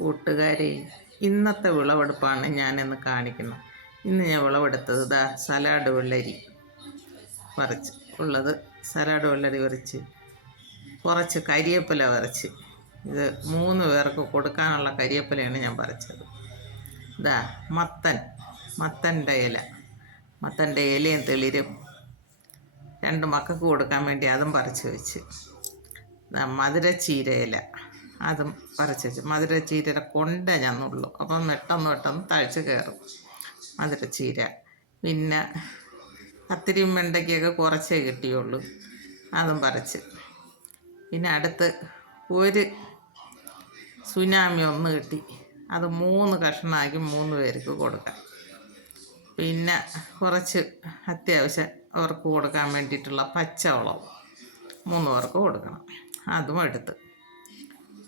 കൂട്ടുകാരെ ഇന്നത്തെ വിളവെടുപ്പാണ് ഞാനിന്ന് കാണിക്കുന്നത് ഇന്ന് ഞാൻ വിളവെടുത്തത് ഇതാ സലാഡ് വെള്ളരി പറിച്ച് ഉള്ളത് സലാഡ് വെള്ളരി പറിച്ച് കുറച്ച് കരിയേപ്പില പറിച്ച് ഇത് മൂന്ന് പേർക്ക് കൊടുക്കാനുള്ള കരിയേപ്പിലയാണ് ഞാൻ പറിച്ചത് ഇതാ മത്തൻ മത്തന്റെ ഇല മത്തന്റെ ഇലയും തെളിരും. രണ്ട് മക്കൾക്ക് കൊടുക്കാൻ വേണ്ടി അതും പറിച്ച് വെച്ച്. ദാ മധുരച്ചീര ഇല. അതും പറിച്ച് മധുര ചീരയുടെ കൊണ്ട ഞാനുള്ളൂ അപ്പം വെട്ടൊന്ന് വെട്ടൊന്ന് തഴച്ച് കയറും മധുരച്ചീര പിന്നെ കത്തിരിയും വെണ്ടയ്ക്കൊക്കെ കുറച്ചേ കിട്ടിയുള്ളൂ. അതും പറിച്ച്. പിന്നെ അടുത്ത് ഒരു സുനാമി ഒന്ന് കിട്ടി. അത് മൂന്ന് കഷ്ണമാക്കി മൂന്ന് പേർക്ക് കൊടുക്കാം. പിന്നെ കുറച്ച് അത്യാവശ്യം അവർക്ക് കൊടുക്കാൻ വേണ്ടിയിട്ടുള്ള പച്ചവളം മൂന്ന് പേർക്ക് കൊടുക്കണം. അതും എടുത്ത്.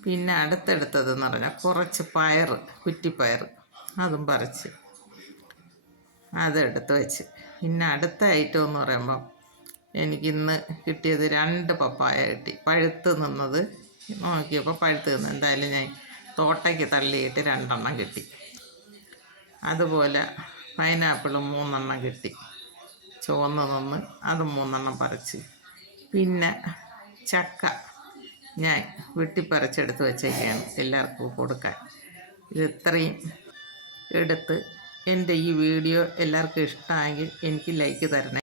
പിന്നെ അടുത്തെടുത്തതെന്ന് പറഞ്ഞാൽ കുറച്ച് പയർ കുറ്റിപ്പയർ അതും പറിച്ച് അതെടുത്ത് വെച്ച്. പിന്നെ അടുത്ത ഐറ്റം എന്ന് പറയുമ്പം എനിക്കിന്ന് കിട്ടിയത് രണ്ട് പപ്പായ കിട്ടി. പഴുത്ത് നിന്നത് നോക്കിയപ്പോൾ പഴുത്ത് നിന്ന് എന്തായാലും ഞാൻ തോട്ടയ്ക്ക് തള്ളിയിട്ട് രണ്ടെണ്ണം കിട്ടി. അതുപോലെ പൈനാപ്പിളും മൂന്നെണ്ണം കിട്ടി. ചുവന്ന് നിന്ന് അത് മൂന്നെണ്ണം പറിച്ച്. പിന്നെ ചക്ക. ഞാൻ വെട്ടിപ്പറിച്ചെടുത്ത് വെച്ചേക്കാണ് എല്ലാവർക്കും കൊടുക്കാൻ. ഇത് ഇത്രയും എടുത്ത് എന്റെ ഈ വീഡിയോ എല്ലാവർക്കും ഇഷ്ടമായെങ്കിൽ എനിക്ക് ലൈക്ക് തരണേ.